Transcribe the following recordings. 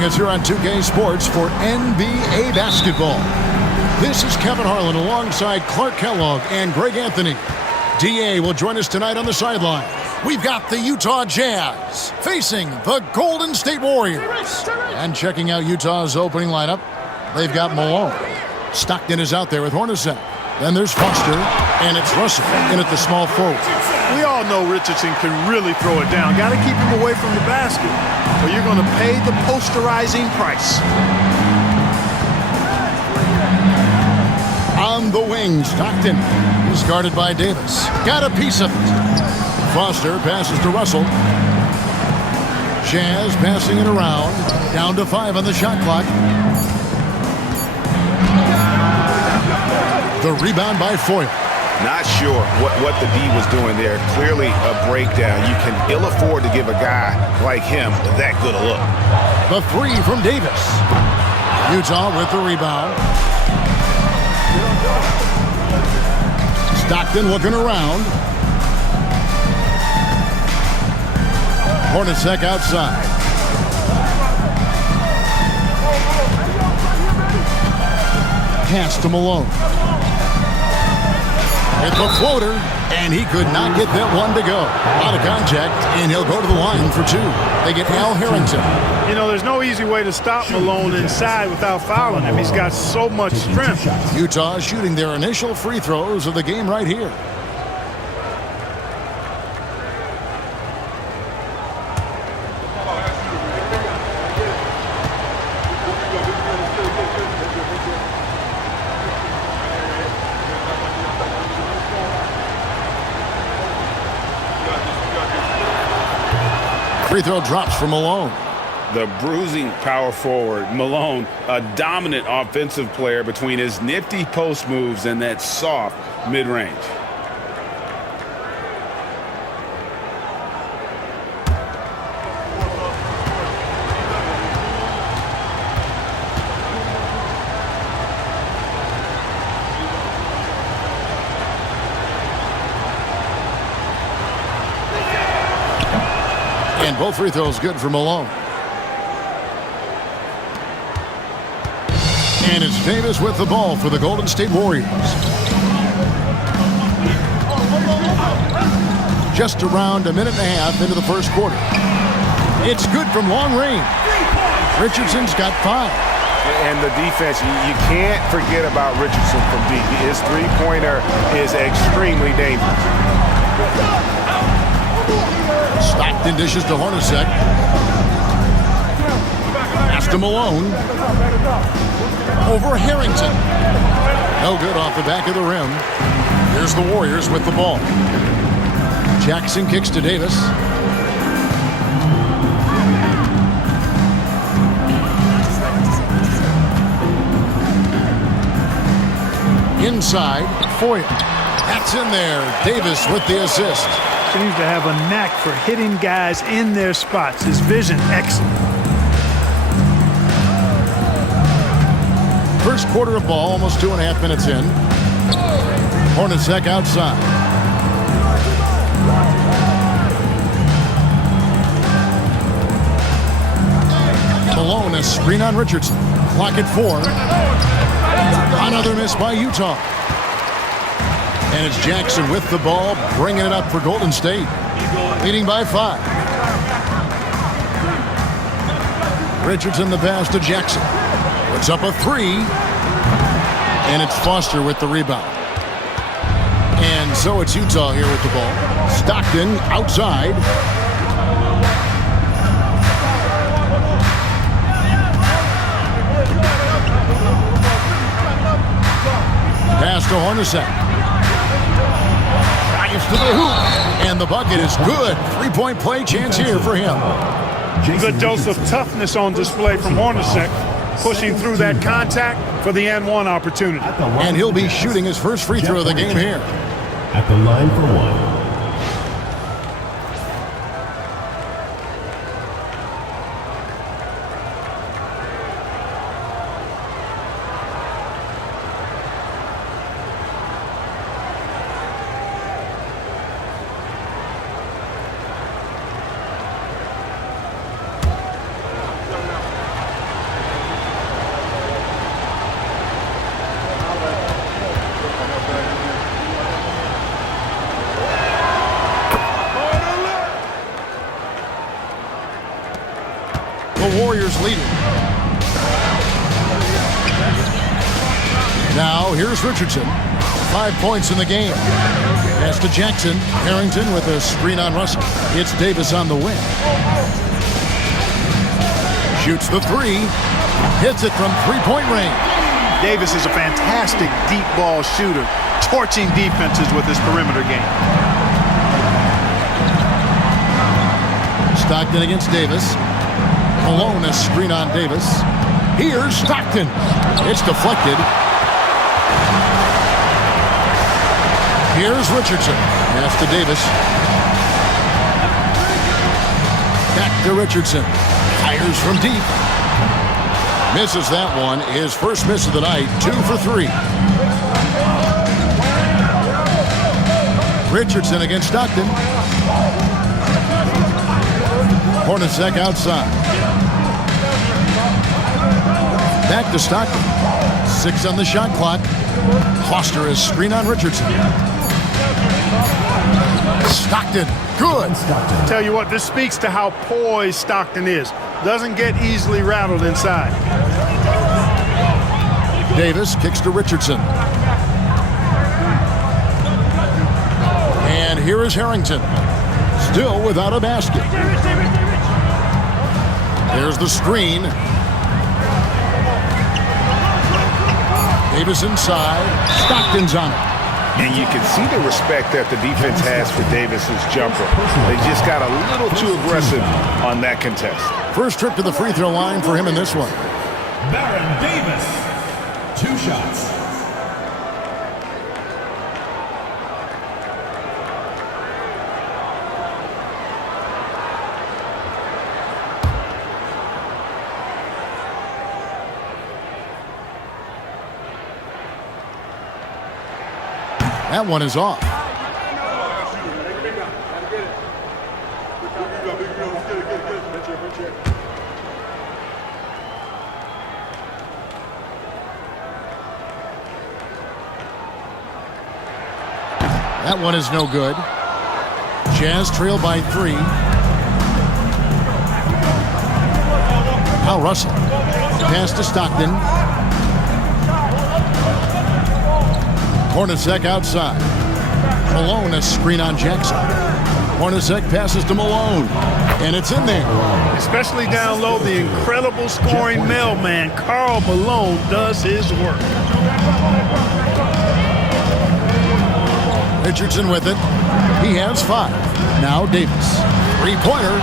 joining us here on 2K Sports for NBA basketball. This is Kevin Harlan alongside Clark Kellogg and Greg Anthony. DA will join us tonight on the sideline. We've got the Utah Jazz facing the Golden State Warriors. And checking out Utah's opening lineup, they've got Malone. Stockton is out there with Hornacek. Then there's Foster, and it's Russell in at the small forward. We all know Richardson can really throw it down. Got to keep him away from the basket, or you're going to pay the posterizing price. On the wing, Stockton. He's guarded by Davis. Got a piece of it. Foster passes to Russell. Jazz passing it around. Down to 5 on the shot clock. The rebound by Foyle. Not sure what the D was doing there. Clearly a breakdown. You can ill afford to give a guy like him that good a look. The 3 from Davis. Utah with the rebound. Stockton looking around. Hornacek outside. Pass to Malone. With the floater, and he could not get that one to go. Out of contact, and he'll go to the line for 2. They get Al Harrington. You know, there's no easy way to stop Malone inside without fouling him. He's got so much strength. Utah shooting their initial free throws of the game right here. Free throw drops for Malone. The bruising power forward, Malone, a dominant offensive player between his nifty post moves and that soft mid-range. And both free throws good for Malone. And it's Davis with the ball for the Golden State Warriors. Just around a minute and a half into the first quarter. It's good from long range. Richardson's got 5. And the defense, you can't forget about Richardson from deep. His three-pointer is extremely dangerous. Stockton dishes to Hornacek. Pass to Malone. Over Harrington. No good off the back of the rim. Here's the Warriors with the ball. Jackson kicks to Davis. Inside, Foyle. That's in there. Davis with the assist. Seems to have a knack for hitting guys in their spots. His vision, excellent. First quarter of ball, almost 2.5 minutes in. Hornacek outside. Malone, a screen on Richardson. Clock at 4. Another miss by Utah. And it's Jackson with the ball, bringing it up for Golden State. Leading by 5. Richardson the pass to Jackson. Puts up a 3. And it's Foster with the rebound. And so it's Utah here with the ball. Stockton outside. Pass to Hornacek. To the hoop, and the bucket is good. 3-point play chance here for him. Good dose of toughness on display from Hornacek, pushing through that contact for the and-1 opportunity. And he'll be shooting his first free throw of the game here. At the line for 1. Warriors leading. Now, here's Richardson. 5 points in the game. Pass to Jackson. Harrington with a screen on Russell. It's Davis on the wing. Shoots the three. Hits it from three-point range. Davis is a fantastic deep ball shooter, torching defenses with his perimeter game. Stockton against Davis. Malone a screen on Davis. Here's Stockton. It's deflected. Here's Richardson. Pass to Davis. Back to Richardson. Fires from deep. Misses that one. His first miss of the night. 2 for 3. Richardson against Stockton. Hornacek outside. Back to Stockton. 6 on the shot clock. Foster is screen on Richardson. Stockton, good. Tell you what, this speaks to how poised Stockton is. Doesn't get easily rattled inside. Davis kicks to Richardson. And here is Harrington. Still without a basket. There's the screen. Davis inside. Stockton's on it. And you can see the respect that the defense has for Davis's jumper. They just got a little too aggressive on that contest. First trip to the free throw line for him in this one. Baron Davis. 2 shots. That one is off. That one is no good. Jazz trail by 3. Now Russell. Pass to Stockton. Hornacek outside. Malone a screen on Jackson. Hornacek passes to Malone. And it's in there. Especially down low, the incredible scoring mailman, Karl Malone, does his work. Richardson with it. He has 5. Now Davis. Three-pointer.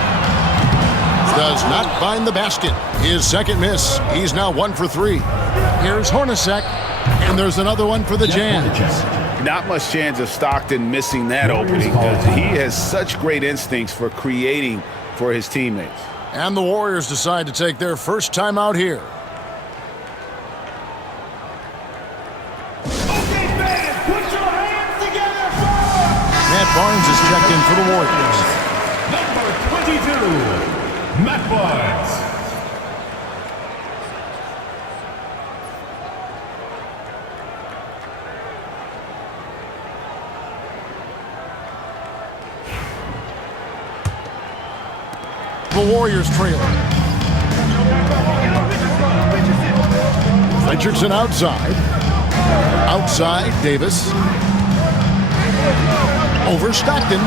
Does not find the basket. His second miss. He's now 1 for 3. Here's Hornacek. And there's another one for the Jazz. Not much chance of Stockton missing that opening because he has such great instincts for creating for his teammates. And the Warriors decide to take their first time out here. Okay, fans, put your hands together for Matt Barnes is checked in for the Warriors. number 22, Matt Barnes. The Warriors trail. Richardson outside. Outside, Davis. Over Stockton.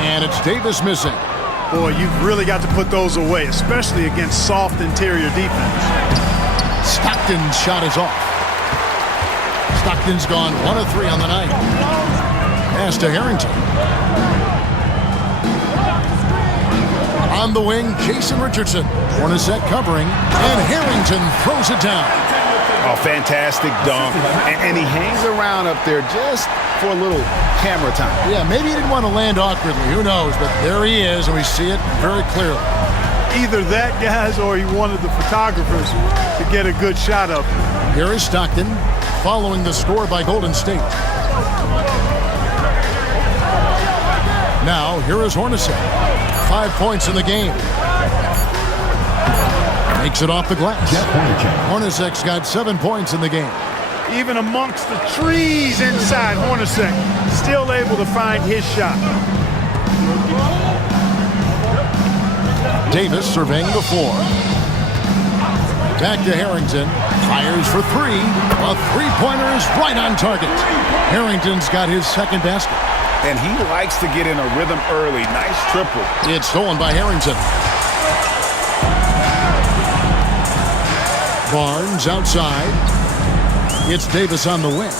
And it's Davis missing. Boy, you've really got to put those away, especially against soft interior defense. Stockton's shot is off. Stockton's gone 1 of 3 on the night. Pass to Harrington. On the wing, Jason Richardson. Hornacek covering, and Harrington throws it down. A fantastic dunk, and he hangs around up there just for a little camera time. Yeah, maybe he didn't want to land awkwardly. Who knows? But there he is, and we see it very clearly. Either that, guys, or he wanted the photographers to get a good shot of him. Here is Stockton, following the score by Golden State. Now, here is Hornacek. 5 points in the game. Makes it off the glass. Hornacek's got 7 points in the game. Even amongst the trees inside, Hornacek still able to find his shot. Davis surveying the floor. Back to Harrington. Fires for three. A three-pointer is right on target. Harrington's got his second basket. And he likes to get in a rhythm early. Nice triple. It's stolen by Harrington. Barnes outside. It's Davis on the wing.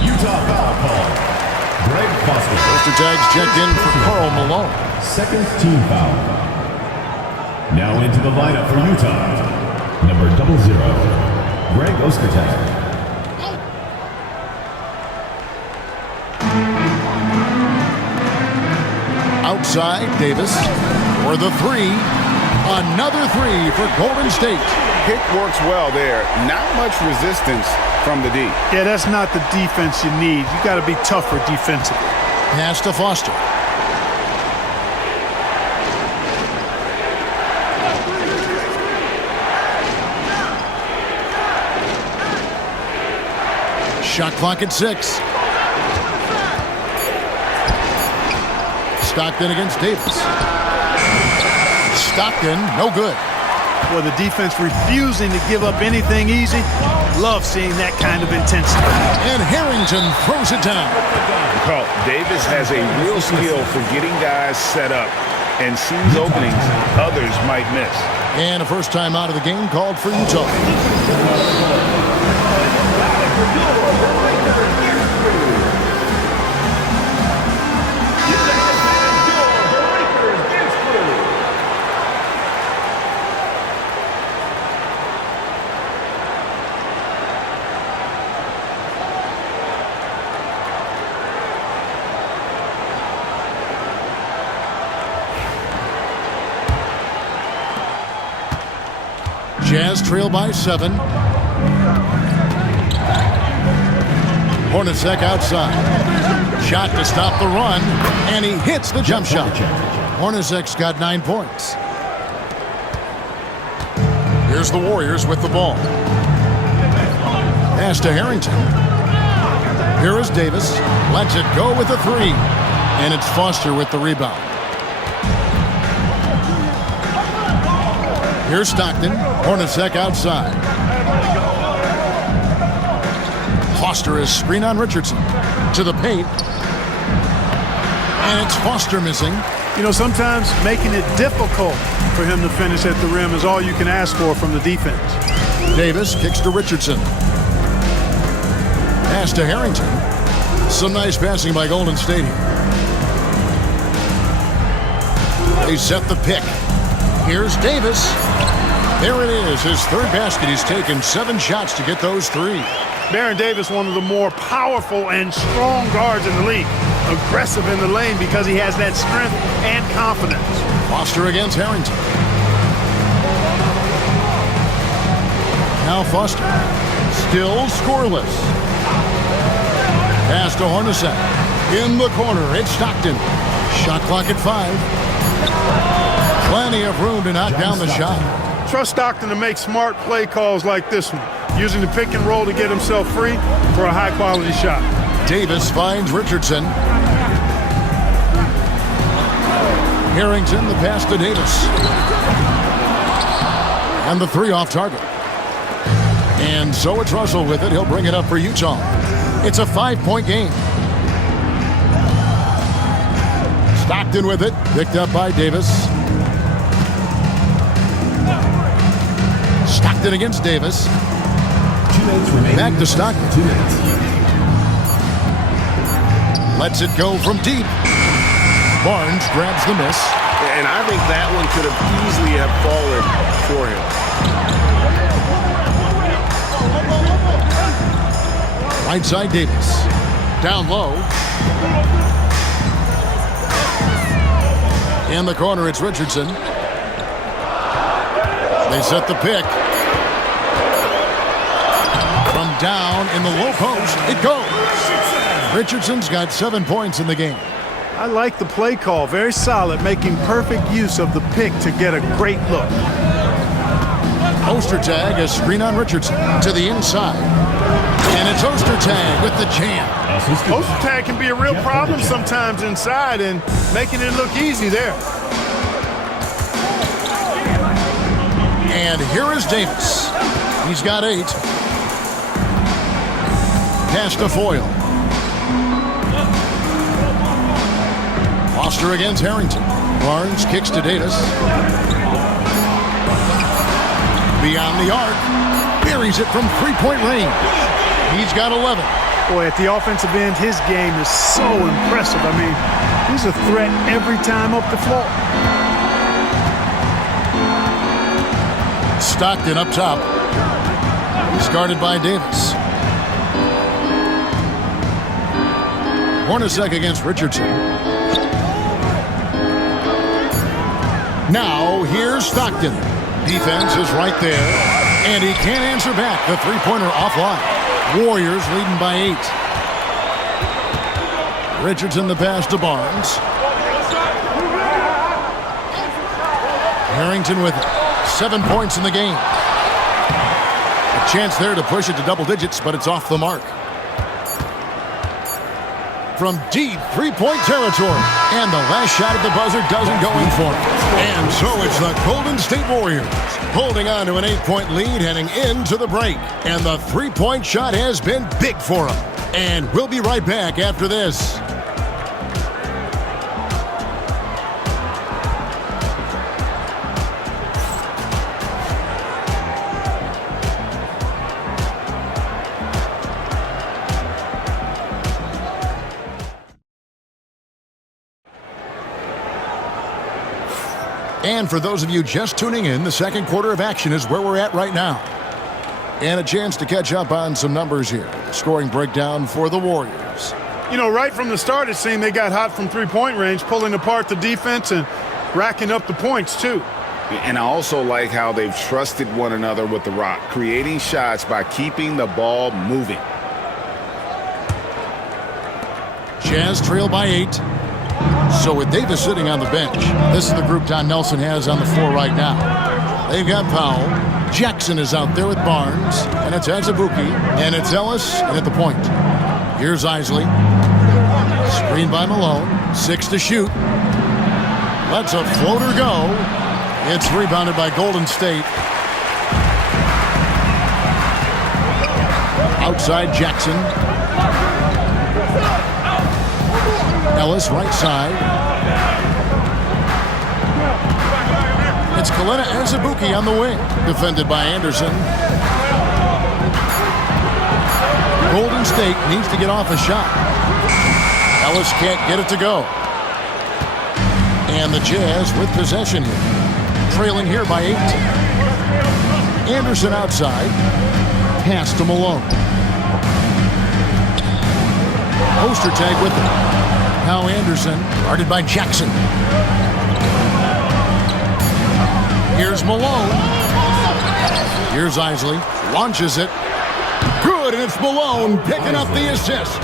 Utah foul call. Greg Foster. First tag's checked in for Karl Malone. Second team foul. Now into the lineup for Utah. Number 00, Greg Ostertag. Outside, Davis for the three. Another three for Golden State. Pick works well there. Not much resistance from the D. Yeah, that's not the defense you need. You got to be tougher defensively. Pass to Foster. Shot clock at 6. Stockton against Davis. Stockton, no good. Well, the defense refusing to give up anything easy. Love seeing that kind of intensity. And Harrington throws it down. Well, Davis has a real skill for getting guys set up and sees openings others might miss. And a first time out of the game called for Utah. Jazz trail by 7. Hornacek outside. Shot to stop the run, and he hits the jump shot. Hornacek's got 9 points. Here's the Warriors with the ball. Pass to Harrington. Here is Davis. Lets it go with a 3. And it's Foster with the rebound. Here's Stockton. Hornacek outside. Foster is screen on Richardson. To the paint. And it's Foster missing. You know, sometimes making it difficult for him to finish at the rim is all you can ask for from the defense. Davis kicks to Richardson. Pass to Harrington. Some nice passing by Golden State here. They set the pick. Here's Davis. There it is, his third basket. He's taken 7 shots to get those 3. Baron Davis, one of the more powerful and strong guards in the league. Aggressive in the lane because he has that strength and confidence. Foster against Harrington. Now Foster. Still scoreless. Pass to Hornacek. In the corner, it's Stockton. Shot clock at 5. Plenty of room to knock down the shot. Trust Stockton to make smart play calls like this one, using the pick and roll to get himself free for a high-quality shot. Davis finds Richardson. Harrington, the pass to Davis. And the 3 off target. And so it's Russell with it. He'll bring it up for Utah. It's a 5-point game. Stockton with it. Picked up by Davis. Stockton against Davis. 2 minutes remaining. Back to Stockton. 2 minutes. Lets it go from deep. Barnes grabs the miss. And I think that one could have easily have fallen for him. Right side Davis. Down low. In the corner, it's Richardson. They set the pick. From down in the low post, it goes. Richardson's got 7 points in the game. I like the play call. Very solid, making perfect use of the pick to get a great look. Ostertag, a screen on Richardson to the inside. And it's Ostertag with the jam. Ostertag can be a real problem sometimes inside and making it look easy there. And here is Davis. He's got 8. Pass to Foyle. Foster against Harrington. Barnes kicks to Davis. Beyond the arc. Buries it from three-point range. He's got 11. Boy, at the offensive end, his game is so impressive. I mean, he's a threat every time up the floor. Stockton up top. He's guarded by Davis. Hornacek against Richardson. Now, here's Stockton. Defense is right there, and he can't answer back. The three-pointer offline. Warriors leading by 8. Richardson the pass to Barnes. Harrington with it. 7 points in the game. A chance there to push it to double digits, but it's off the mark. From deep three-point territory. And the last shot at the buzzer doesn't go in for it. And so it's the Golden State Warriors holding on to an 8-point lead heading into the break. And the three-point shot has been big for them. And we'll be right back after this. And for those of you just tuning in, the second quarter of action is where we're at right now. And a chance to catch up on some numbers here. The scoring breakdown for the Warriors. You know, right from the start, it seemed they got hot from three-point range, pulling apart the defense and racking up the points, too. And I also like how they've trusted one another with the rock, creating shots by keeping the ball moving. Jazz trail by 8. So with Davis sitting on the bench, this is the group Don Nelson has on the floor right now. They've got Powell. Jackson is out there with Barnes. And it's Azubuike. And it's Ellis. And at the point, here's Isley. Screen by Malone. 6 to shoot. Lets a floater go. It's rebounded by Golden State. Outside Jackson. Ellis right side. It's Kalena Azubuike on the wing. Defended by Anderson. Golden State needs to get off a shot. Ellis can't get it to go. And the Jazz with possession here. Trailing here by 8. Anderson outside. Pass to Malone. Ostertag with it. Now Anderson, guarded by Jackson. Here's Malone. Here's Isley. Launches it. Good, and it's Malone picking up the assist.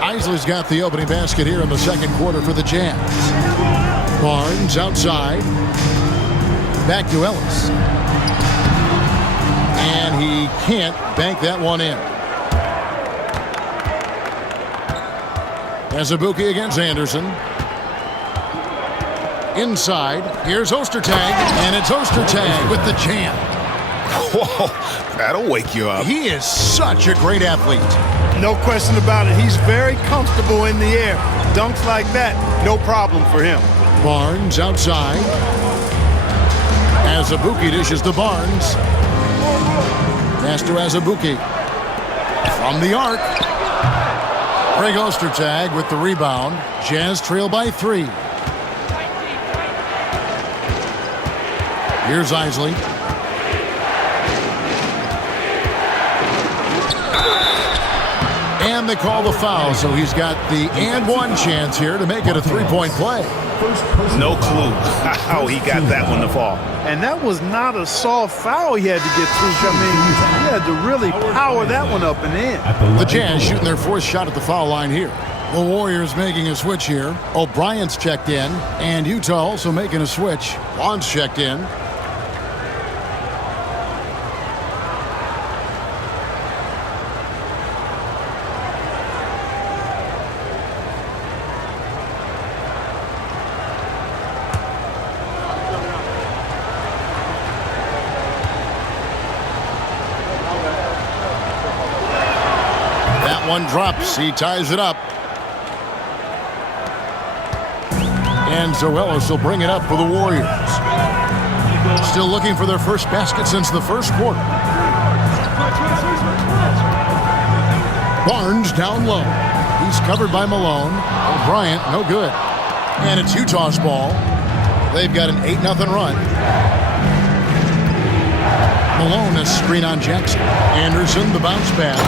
Isley's got the opening basket here in the second quarter for the Jazz. Barnes outside. Back to Ellis. And he can't bank that one in. Azubuike against Anderson. Inside, here's Ostertag, and it's Ostertag with the jam. Whoa, that'll wake you up. He is such a great athlete. No question about it. He's very comfortable in the air. Dunks like that, no problem for him. Barnes outside. Azubuike dishes to Barnes. Pass to Azubuike. From the arc. Greg Ostertag with the rebound. Jazz trail by 3. Here's Isley. And they call the foul, so he's got the and one chance here to make it a three-point play. No clue how he got that one to fall. And that was not a soft foul he had to get through. I mean, he had to really power that one up and in. The Jazz shooting their fourth shot at the foul line here. The Warriors making a switch here. O'Brien's checked in, and Utah also making a switch. Bond's checked in. That one drops. He ties it up. And so Ellis will bring it up for the Warriors. Still looking for their first basket since the first quarter. Barnes down low. He's covered by Malone. Bryant, no good. And it's Utah's ball. They've got an 8-0 run. Malone, a screen on Jackson. Anderson, the bounce pass.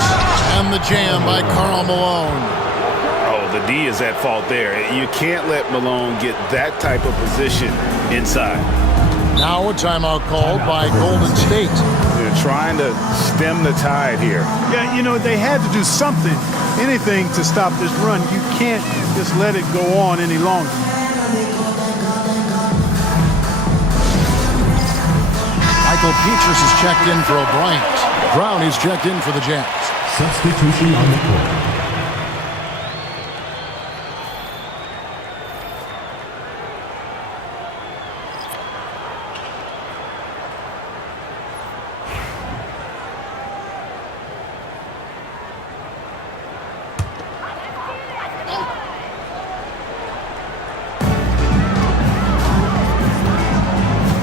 And the jam by Karl Malone. Oh, the D is at fault there. You can't let Malone get that type of position inside. Now a timeout called by Golden State. They're trying to stem the tide here. Yeah, you know, they had to do something, anything to stop this run. You can't just let it go on any longer. Michael Petrus is checked in for O'Brien. Brown is checked in for the Jazz. Substitution on the court.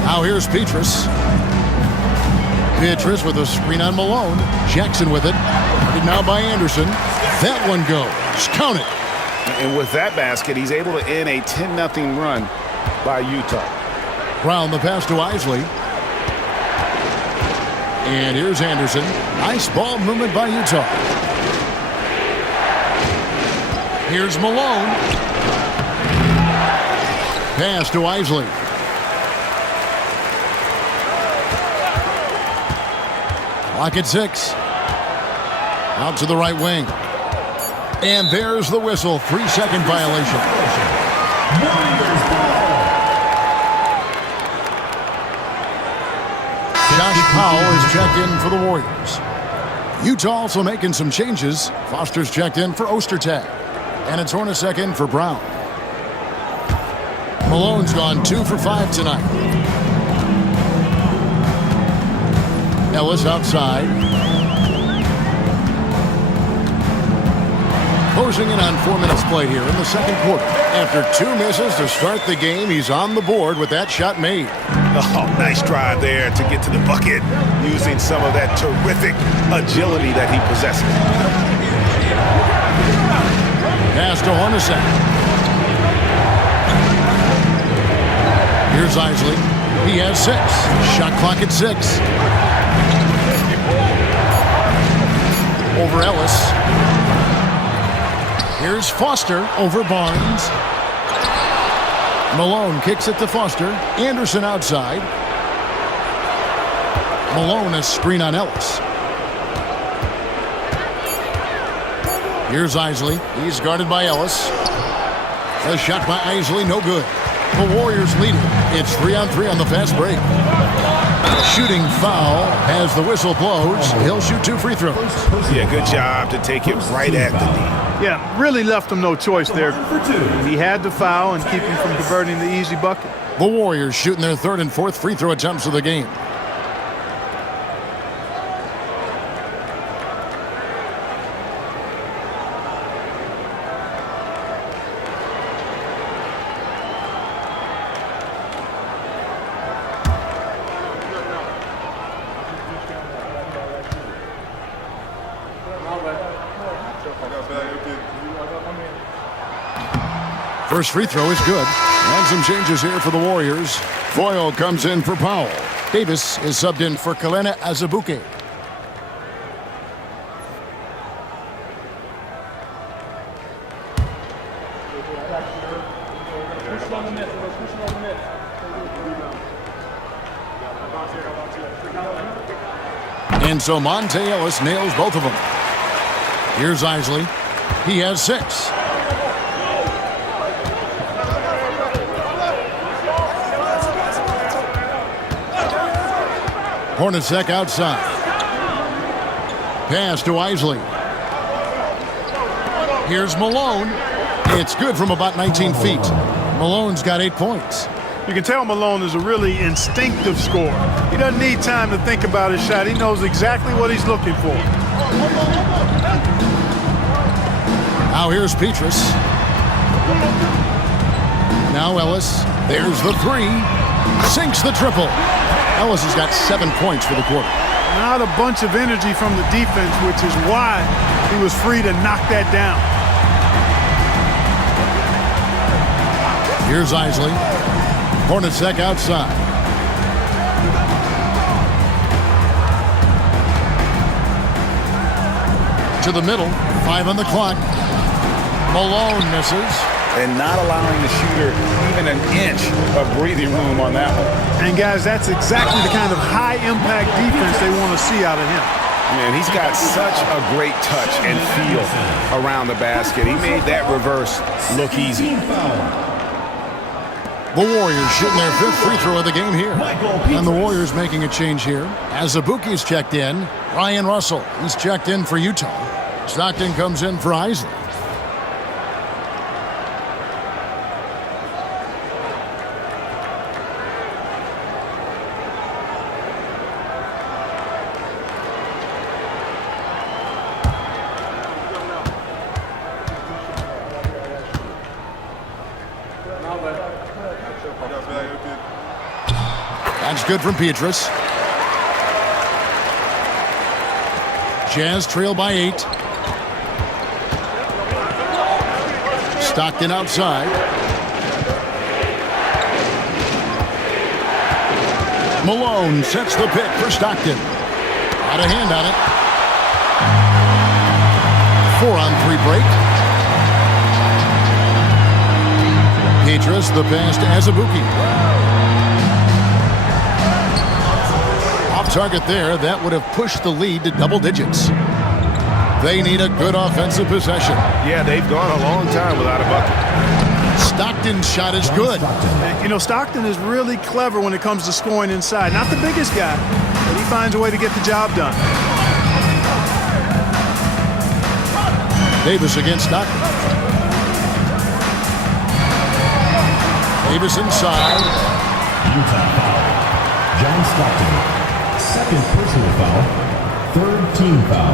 Now here's Petrus. Petrus with a screen on Malone. Jackson with it. Guarded now by Anderson. That one goes. Count it. And with that basket, he's able to end a 10-0 run by Utah. Brown the pass to Isley. And here's Anderson. Nice ball movement by Utah. Here's Malone. Pass to Isley. Clock at 6. Out to the right wing. And there's the whistle. 3-second violation. Josh Powell is checked in for the Warriors. Utah also making some changes. Foster's checked in for Ostertag. And it's Hornacek in for Brown. Malone's gone 2 for 5 tonight. Ellis outside. Closing in on 4 minutes played here in the second quarter. After 2 misses to start the game, he's on the board with that shot made. Oh, nice drive there to get to the bucket, using some of that terrific agility that he possesses. Pass to Hornacek. Here's Isley. He has 6. Shot clock at 6. Over Ellis. Here's Foster over Barnes. Malone kicks it to Foster. Anderson outside. Malone a screen on Ellis. Here's Isley. He's guarded by Ellis. A shot by Isley, no good. The Warriors lead it. It's 3-on-3 on the fast break. Shooting foul as the whistle blows. He'll shoot 2 free throws. Yeah, good job to take it right at the knee. Yeah, really left him no choice there. He had to foul and keep him from converting the easy bucket. The Warriors shooting their 3rd and 4th free throw attempts of the game. First free throw is good. And some changes here for the Warriors. Foyle comes in for Powell. Davis is subbed in for Kalena Azubuike. And so Monte Ellis nails both of them. Here's Isley. He has 6. Hornacek outside. Pass to Isley. Here's Malone. It's good from about 19 feet. Malone's got 8 points. You can tell Malone is a really instinctive scorer. He doesn't need time to think about his shot. He knows exactly what he's looking for. Now here's Petrus. Now Ellis. There's the three. Sinks the triple. Ellis has got 7 points for the quarter. Not a bunch of energy from the defense, which is why he was free to knock that down. Here's Isley. Hornacek outside. To the middle. 5 on the clock. Malone misses. And not allowing the shooter even an inch of breathing room on that one. And, guys, that's exactly the kind of high-impact defense they want to see out of him. Man, he's got such a great touch and feel around the basket. He made that reverse look easy. The Warriors shooting their 5th free throw of the game here. And the Warriors making a change here. As Azubuike's checked in, Ryan Russell, he's checked in for Utah. Stockton comes in for Isley. That's good from Petrus. Jazz trail by 8. Stockton outside. Malone sets the pick for Stockton. Got a hand on it. 4-on-3 break. Petrus, the pass to Azubuike. Target there, that would have pushed the lead to double digits. They need a good offensive possession. Yeah, they've gone a long time without a bucket. Stockton's shot is good. You know, Stockton is really clever when it comes to scoring inside. Not the biggest guy, but he finds a way to get the job done. Davis against Stockton. Davis inside. Utah foul. John Stockton. 2nd personal foul. 3rd team foul.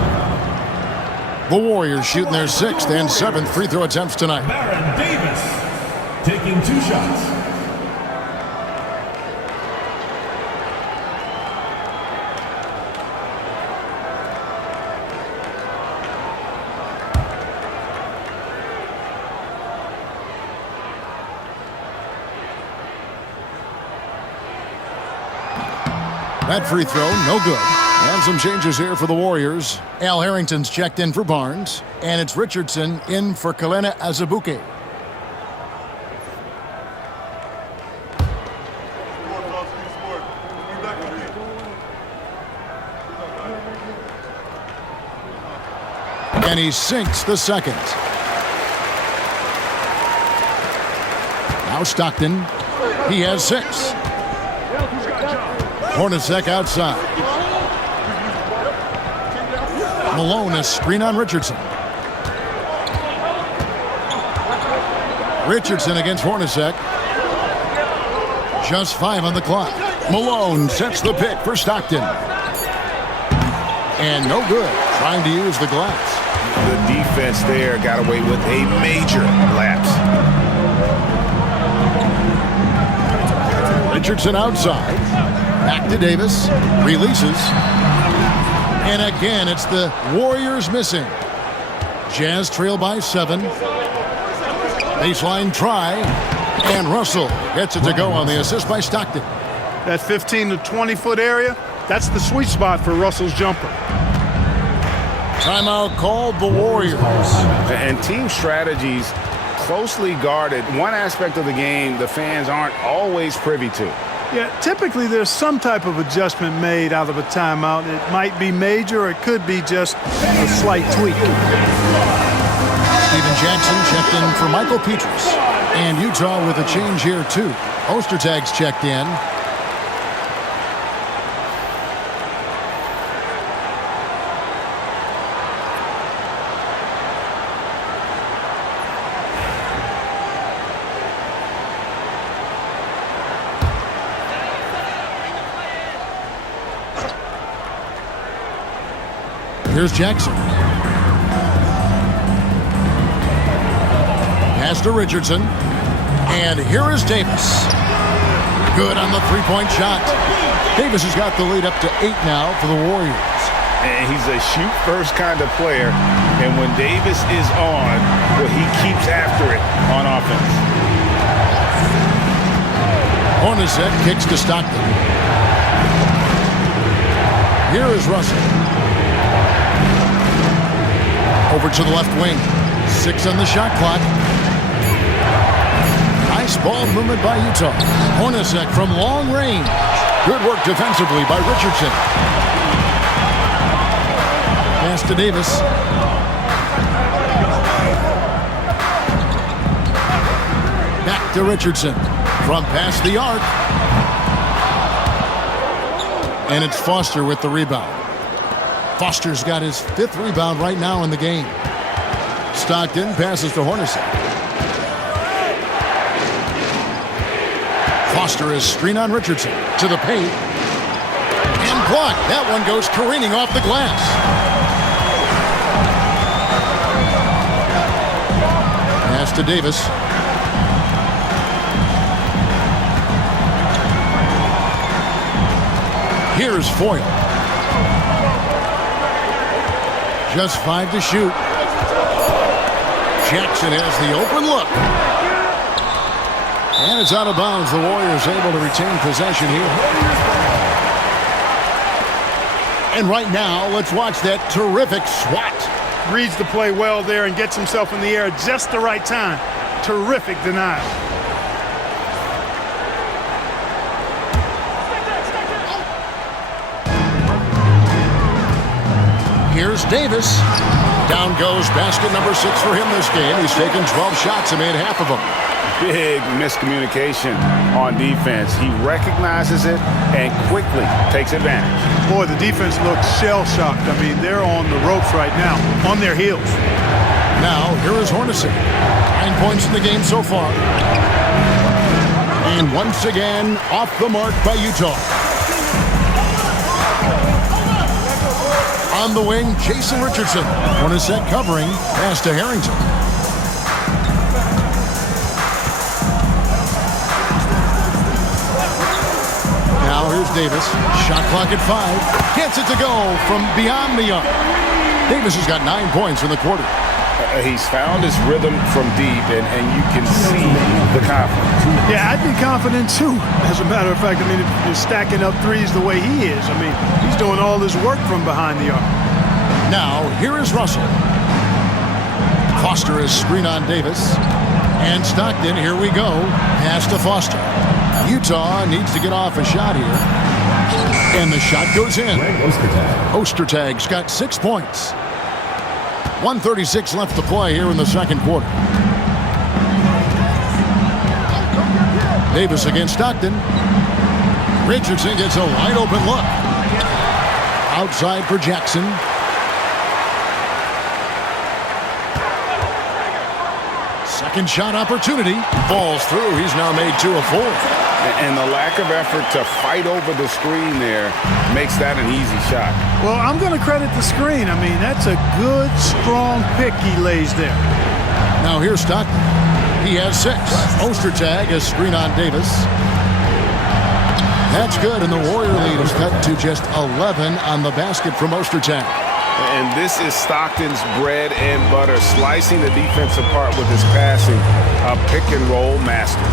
The Warriors shooting their 6th and 7th free throw attempts tonight. Baron Davis taking 2 shots. That free throw, no good. And some changes here for the Warriors. Al Harrington's checked in for Barnes. And it's Richardson in for Kelena Azubuike. And he sinks the second. Now Stockton. He has 6. Hornacek outside. Malone, a screen on Richardson. Richardson against Hornacek. Just 5 on the clock. Malone sets the pick for Stockton. And no good. Trying to use the glass. The defense there got away with a major lapse. Richardson outside. Back to Davis. Releases. And again, it's the Warriors missing. Jazz trail by 7. Baseline try. And Russell gets it to go on the assist by Stockton. That 15 to 20-foot area, that's the sweet spot for Russell's jumper. Timeout called the Warriors. And team strategies closely guarded. One aspect of the game the fans aren't always privy to. Yeah, typically there's some type of adjustment made out of a timeout. It might be major or it could be just a slight tweak. Steven Jackson checked in for Michael Petrus. And Utah with a change here too. Ostertag's checked in. Here's Jackson. Pass to Richardson. And here is Davis. Good on the three-point shot. Davis has got the lead up to 8 now for the Warriors. And he's a shoot-first kind of player. And when Davis is on, well, he keeps after it on offense. Hornacek kicks to Stockton. Here is Russell. Over to the left wing. 6 on the shot clock. Nice ball movement by Utah. Hornacek from long range. Good work defensively by Richardson. Pass to Davis. Back to Richardson. From past the arc. And it's Foster with the rebound. Foster's got his 5th rebound right now in the game. Stockton passes to Hornacek. Foster is screen on Richardson to the paint. And blocked. That one goes careening off the glass. Pass to Davis. Here's Foyle. Just 5 to shoot. Jackson has the open look. And it's out of bounds. The Warriors able to retain possession here. And right now, let's watch that terrific swat. Reads the play well there and gets himself in the air at just the right time. Terrific denial. Here's Davis. Down goes basket number 6 for him this game. He's taken 12 shots and made half of them. Big miscommunication on defense. He recognizes it and quickly takes advantage. Boy, the defense looks shell-shocked. I mean, they're on the ropes right now, on their heels. Now, here is Hornacek. 9 points in the game so far. And once again, off the mark by Utah. On the wing, Jason Richardson. Hornacek covering. Pass to Harrington. Now here's Davis. Shot clock at 5. Gets it to go from beyond the arc. Davis has got 9 points in the quarter. He's found his rhythm from deep, and you can see the confidence. Yeah, I'd be confident too. As a matter of fact, I mean, if you're stacking up threes the way he is, I mean, he's doing all his work from behind the arc. Now, here is Russell. Foster is screen on Davis. And Stockton, here we go. Pass to Foster. Utah needs to get off a shot here. And the shot goes in. Ostertag's got 6 points. 1:36 left to play here in the second quarter. Davis against Stockton. Richardson gets a wide open look. Outside for Jackson. Second shot opportunity. Falls through. He's now made 2 of 4. And the lack of effort to fight over the screen there makes that an easy shot. Well, I'm going to credit the screen. I mean, that's a good, strong pick he lays there. Now here's Stockton. He has 6. Ostertag is screen on Davis. That's good, and the Warrior lead is cut to just 11 on the basket from Ostertag. And this is Stockton's bread and butter, slicing the defense apart with his passing, a pick-and-roll master.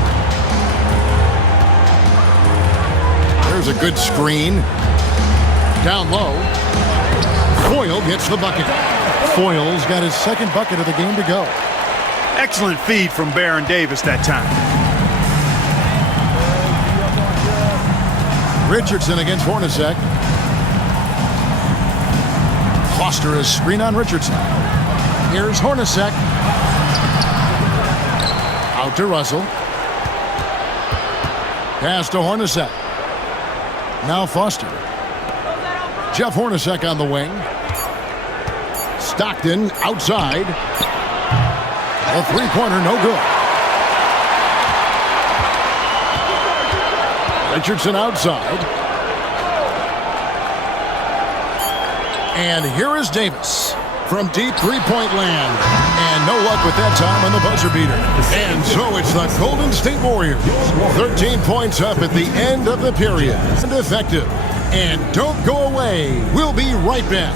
There's a good screen. Down low. Foyle gets the bucket. Foyle's got his 2nd bucket of the game to go. Excellent feed from Baron Davis that time. Richardson against Hornacek. Foster is screen on Richardson. Here's Hornacek. Out to Russell. Pass to Hornacek. Now Foster. Jeff Hornacek on the wing. Stockton outside. A three-pointer, no good. Richardson outside. And here is Davis. from deep three-point land. And no luck with that time on the buzzer beater. And so it's the Golden State Warriors. 13 points up at the end of the period. And effective. And don't go away. We'll be right back.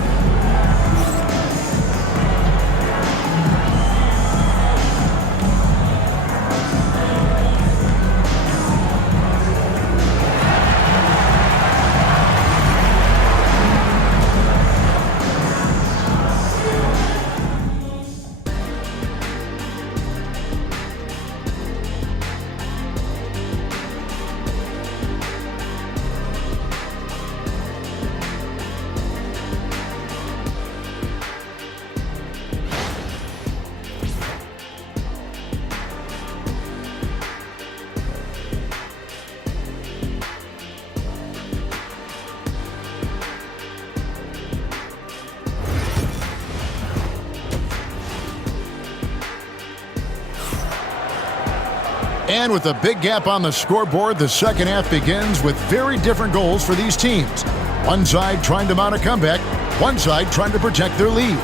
And with a big gap on the scoreboard, the second half begins with very different goals for these teams. One side trying to mount a comeback, one side trying to protect their lead.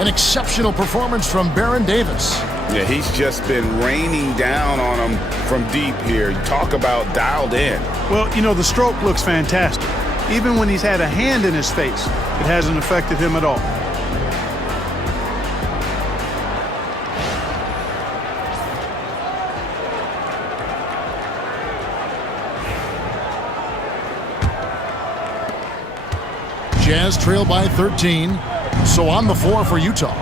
An exceptional performance from Baron Davis. Yeah, he's just been raining down on them from deep here. Talk about dialed in. Well, you know, the stroke looks fantastic. Even when he's had a hand in his face, it hasn't affected him at all. Jazz trail by 13. So on the floor for Utah.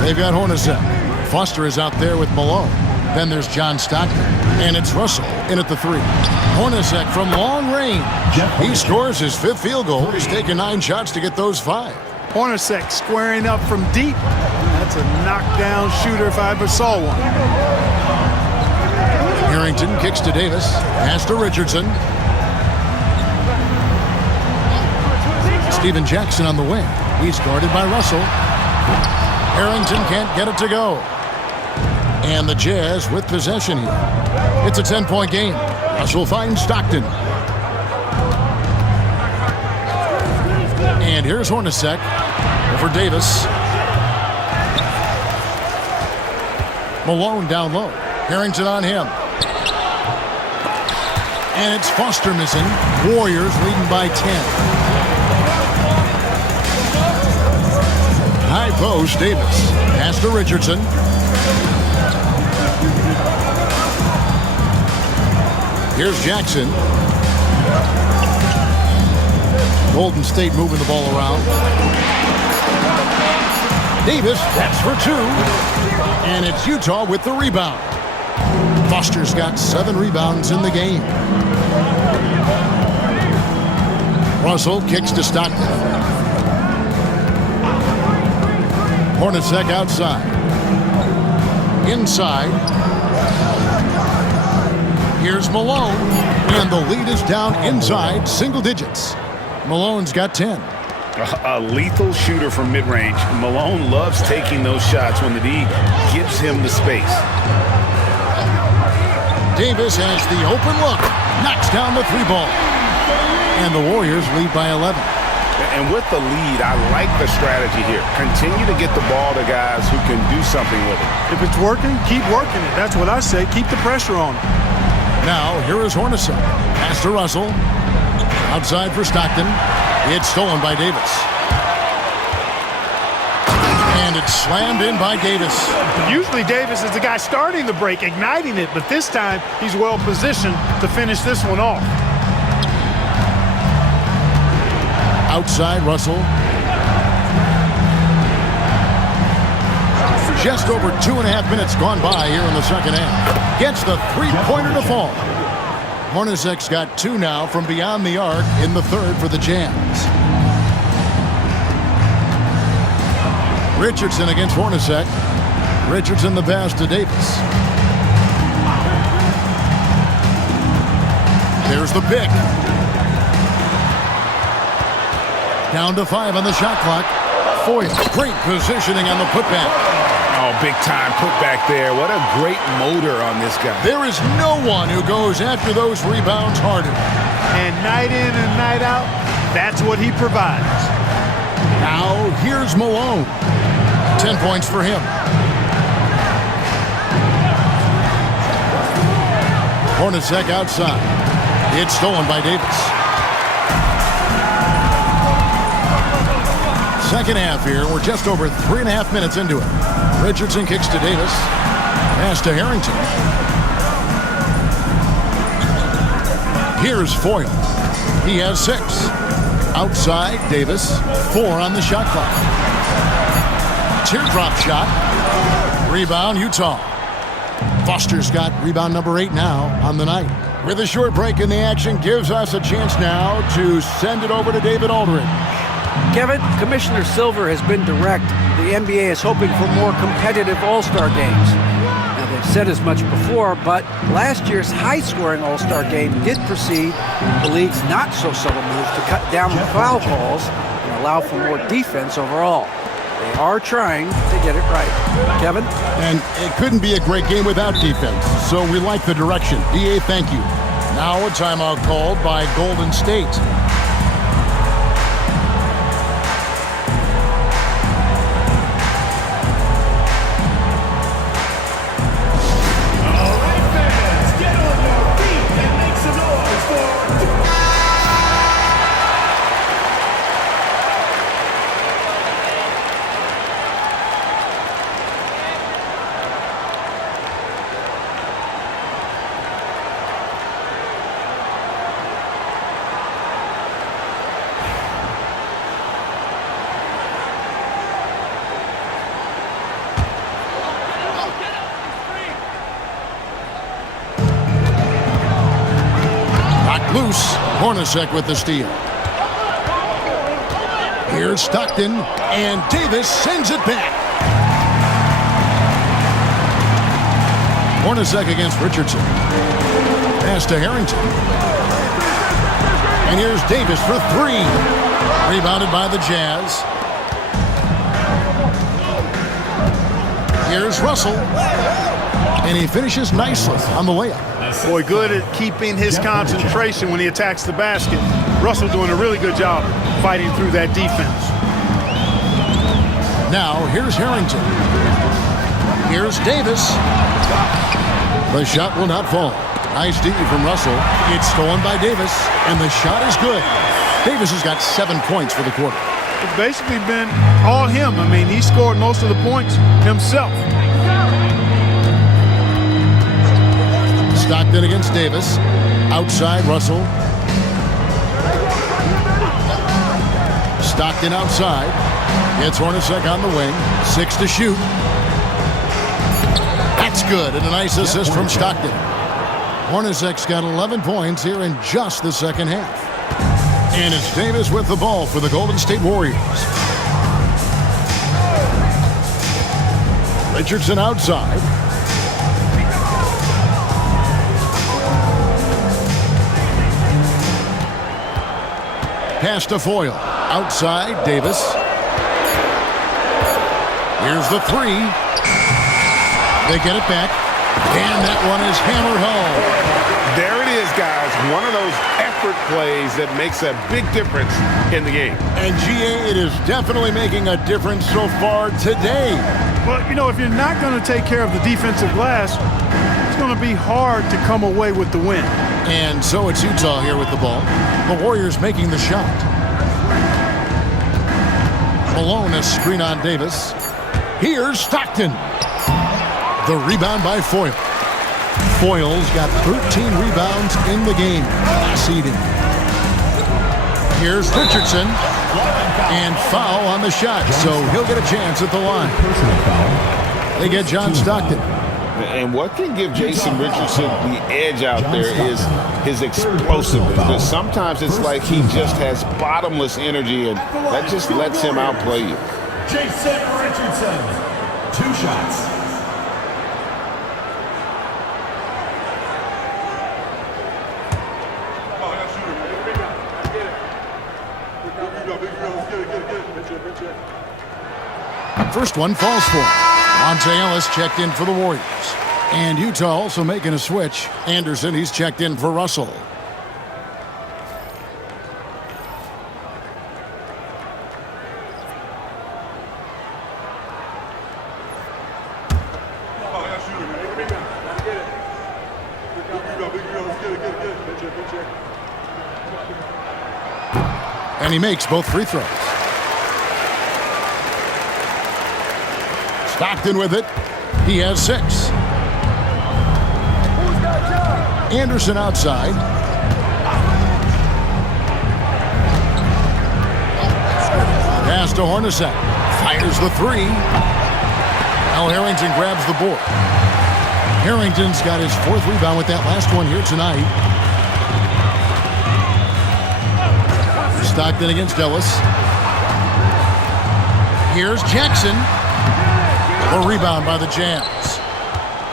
They've got Hornacek. Foster is out there with Malone. Then there's John Stockton. And it's Russell in at the 3. Hornacek from long range. He scores his 5th field goal. He's taken 9 shots to get those 5. Hornacek squaring up from deep. That's a knockdown shooter if I ever saw one. Harrington kicks to Davis. Pass to Richardson. Steven Jackson on the wing. He's guarded by Russell. Harrington can't get it to go. And the Jazz with possession here. It's a 10-point game. Russell finds Stockton. And here's Hornacek over Davis. Malone down low. Harrington on him. And it's Foster missing. Warriors leading by 10. High post, Davis. Pass to Richardson. Here's Jackson. Golden State moving the ball around. Davis, that's for 2. And it's Utah with the rebound. Foster's got 7 rebounds in the game. Russell kicks to Stockton. Hornacek outside. Inside. Here's Malone. And the lead is down inside single digits. Malone's got 10. A lethal shooter from mid-range. Malone loves taking those shots when the D gives him the space. Davis has the open look. Knocks down the 3 ball. And the Warriors lead by 11. And with the lead, I like the strategy here. Continue to get the ball to guys who can do something with it. If it's working, keep working it. That's what I say. Keep the pressure on him. Now, here is Hornacek. Pass to Russell. Outside for Stockton. It's stolen by Davis. And it's slammed in by Davis. Usually Davis is the guy starting the break, igniting it, but this time he's well positioned to finish this one off. Outside Russell. Just over 2.5 minutes gone by here in the second half. Gets the 3-pointer to fall. Hornacek's got 2 now from beyond the arc in the 3rd for the Jazz. Richardson against Hornacek. Richardson the pass to Davis. There's the pick. Down to 5 on the shot clock. Foyle, great positioning on the putback. Oh, big time putback there. What a great motor on this guy. There is no one who goes after those rebounds harder. And night in and night out, that's what he provides. Now, here's Malone. 10 points for him. Hornacek outside. It's stolen by Davis. Second half here. We're just over 3.5 minutes into it. Richardson kicks to Davis. Pass to Harrington. Here's Foyle. He has 6. Outside, Davis. 4 on the shot clock. Teardrop shot. Rebound, Utah. Foster's got rebound number 8 now on the night. With a short break in the action, gives us a chance now to send it over to David Aldridge. Kevin, Commissioner Silver has been direct. The NBA is hoping for more competitive All-Star games. Now, they've said as much before, but last year's high-scoring All-Star game did precede the league's not-so-subtle move to cut down the foul calls and allow for more defense overall. They are trying to get it right. Kevin? And it couldn't be a great game without defense, so we like the direction. DA, thank you. Now a timeout called by Golden State. Loose. Hornacek with the steal. Here's Stockton, and Davis sends it back. Hornacek against Richardson. Pass to Harrington. And here's Davis for 3. Rebounded by the Jazz. Here's Russell. And he finishes nicely on the layup. Boy, good at keeping his concentration when he attacks the basket. Russell doing a really good job fighting through that defense. Now, here's Harrington. Here's Davis. The shot will not fall. Nice D from Russell. It's stolen by Davis, and the shot is good. Davis has got 7 points for the quarter. It's basically been all him. I mean, he scored most of the points himself. Stockton against Davis. Outside, Russell. Stockton outside. It's Hornacek on the wing. 6 to shoot. That's good, and a nice assist from Stockton. Hornacek's got 11 points here in just the second half. And it's Davis with the ball for the Golden State Warriors. Richardson outside. Pass to Foyle. Outside, Davis. Here's the 3. They get it back. And that one is hammered home. There it is, guys. One of those effort plays that makes a big difference in the game. And GA, it is definitely making a difference so far today. Well, you know, if you're not going to take care of the defensive glass, it's going to be hard to come away with the win. And so it's Utah here with the ball. The Warriors making the shot. Malone, a screen on Davis. Here's Stockton. The rebound by Foyle. Foyle's got 13 rebounds in the game. Seeding. Here's Richardson. And foul on the shot, so he'll get a chance at the line. They get John Stockton. And what can give Jason Richardson the edge out there is his explosiveness. Because sometimes it's like he just has bottomless energy, and that just lets him outplay you. Jason Richardson, 2 shots. First one falls for him. Monte Ellis checked in for the Warriors. And Utah also making a switch. Anderson, he's checked in for Russell. And he makes both free throws. Stockton with it. He has 6. Anderson outside. Pass to Hornacek. Fires the 3. Now Harrington grabs the board. Harrington's got his 4th rebound with that last one here tonight. Stockton against Ellis. Here's Jackson. A rebound by the Jazz.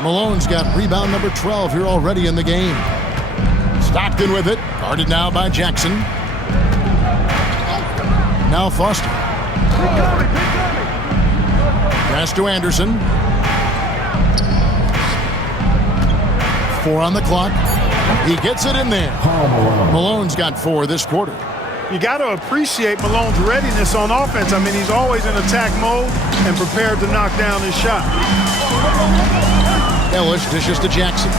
Malone's got rebound number 12 here already in the game. Stockton with it. Guarded now by Jackson. Now Foster. Pass to Anderson. 4 on the clock. He gets it in there. Malone's got 4 this quarter. You got to appreciate Malone's readiness on offense. I mean, he's always in attack mode and prepared to knock down his shot. Ellis dishes to Jackson.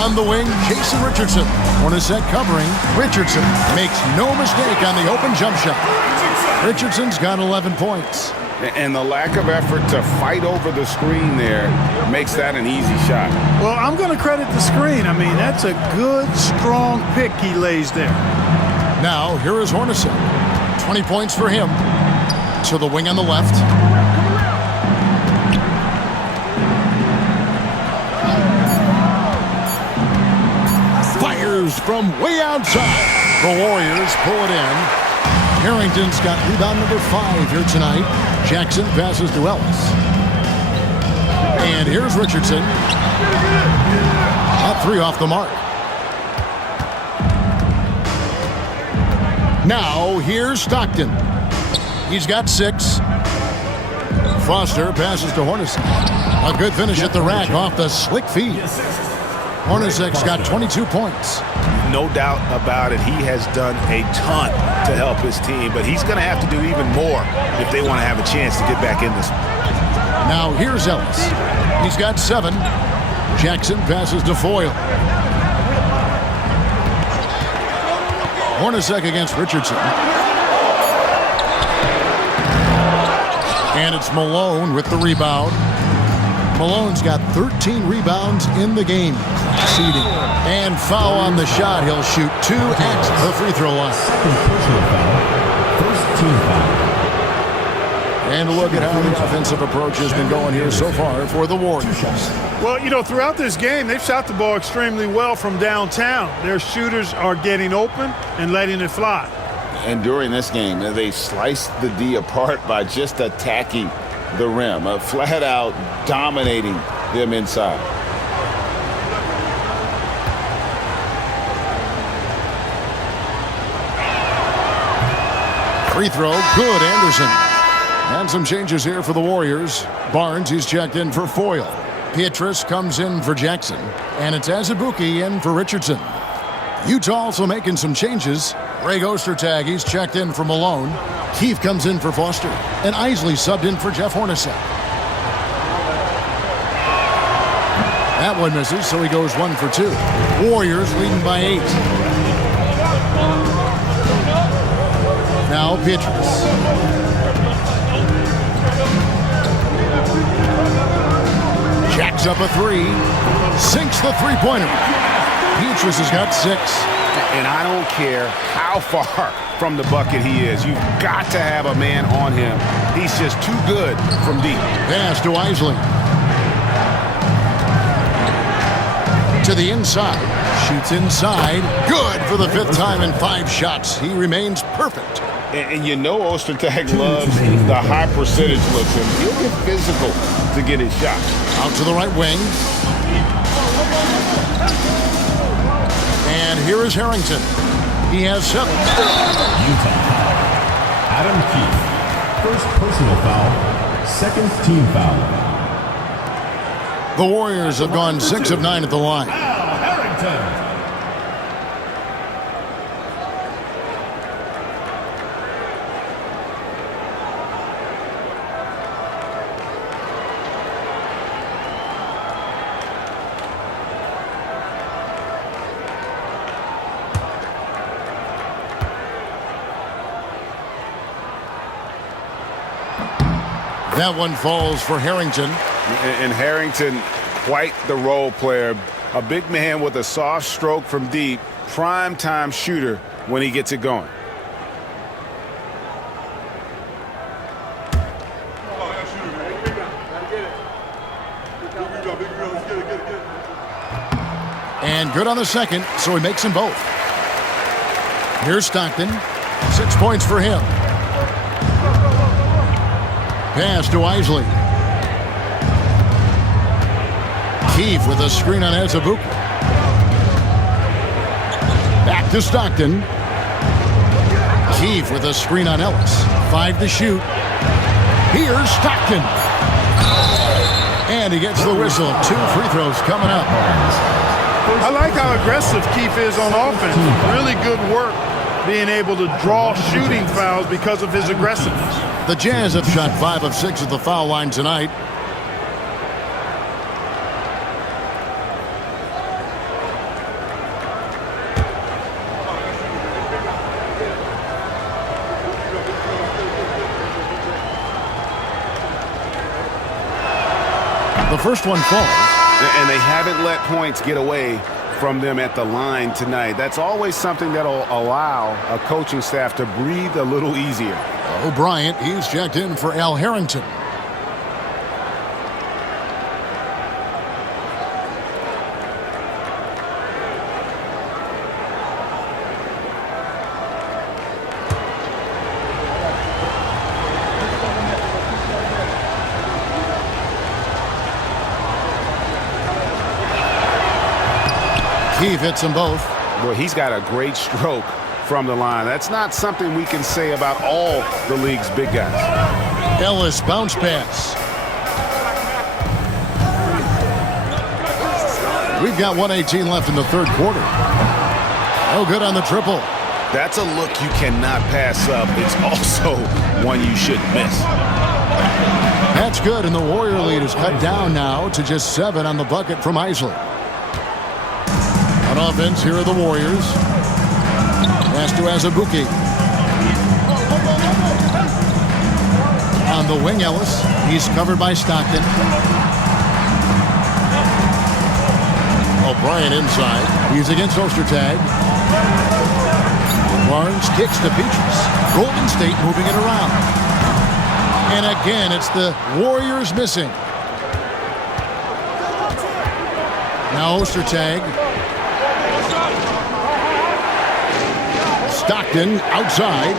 On the wing, Jason Richardson. Hornacek covering. Richardson makes no mistake on the open jump shot. Richardson's got 11 points. And the lack of effort to fight over the screen there makes that an easy shot. Well, I'm going to credit the screen. I mean, that's a good, strong pick he lays there. Now, here is Hornacek. 20 points for him. To the wing on the left. Fires from way outside. The Warriors pull it in. Harrington's got rebound number 5 here tonight. Jackson passes to Ellis. And here's Richardson. A 3 off the mark. Now here's Stockton. He's got 6. Foster passes to Hornacek. A good finish at the rack off the slick feed. Hornacek's got 22 points. No doubt about it. He has done a ton to help his team, but he's going to have to do even more if they want to have a chance to get back in this. Now here's Ellis. He's got 7. Jackson passes to Foyle. Hornacek against Richardson. And it's Malone with the rebound. Malone's got 13 rebounds in the game. Seeding. And foul on the shot. He'll shoot 2 at the free throw line. First team foul. And look at how the offensive approach has been going here so far for the Warriors. Well, you know, throughout this game, they've shot the ball extremely well from downtown. Their shooters are getting open and letting it fly. And during this game, they sliced the D apart by just attacking the rim, flat out dominating them inside. Free throw, good, Anderson. And some changes here for the Warriors. Barnes, he's checked in for Foyle. Pietrus comes in for Jackson. And it's Azubuike in for Richardson. Utah also making some changes. Greg Ostertag, he's checked in for Malone. Keefe comes in for Foster. And Isley subbed in for Jeff Hornacek. That one misses, so he goes 1 for 2. Warriors leading by 8. Now Pietrus. Jacks up a 3. Sinks the three-pointer. Pietrus has got 6. And I don't care how far from the bucket he is. You've got to have a man on him. He's just too good from deep. Pass to Isley. To the inside. Shoots inside. Good for the 5th time in 5 shots. He remains perfect. And you know Ostertag loves the high percentage looks, and he'll get physical to get his shot. Out to the right wing. And here is Harrington. He has 7. Utah. Adam Keefe. First personal foul. Second team foul. The Warriors have gone 6 of 9 at the line. Harrington. That one falls for Harrington. And Harrington, quite the role player. A big man with a soft stroke from deep. Prime time shooter when he gets it going. And good on the second, so he makes them both. Here's Stockton. 6 points for him. Pass to Isley. Keefe with a screen on Azubuike. Back to Stockton. Keefe with a screen on Ellis. 5 to shoot. Here's Stockton. And he gets the whistle. 2 free throws coming up. I like how aggressive Keefe is on offense. Really good work being able to draw shooting fouls because of his aggressiveness. The Jazz have shot 5 of 6 at the foul line tonight. The first one falls. And they haven't let points get away from them at the line tonight. That's always something that'll allow a coaching staff to breathe a little easier. O'Brien, he's checked in for Al Harrington. Keefe hits them both. Well, he's got a great stroke from the line. That's not something we can say about all the league's big guys. Ellis bounce pass. We've got 1:18 left in the third quarter. No good on the triple. That's a look you cannot pass up. It's also one you shouldn't miss. That's good, and the Warrior lead is cut down now to just 7 on the bucket from Isley. On offense, here are the Warriors. Pass to Azubuike. On the wing, Ellis. He's covered by Stockton. O'Brien inside. He's against Ostertag. Barnes kicks to Peaches. Golden State moving it around. And again, it's the Warriors missing. Now Ostertag. Stockton outside.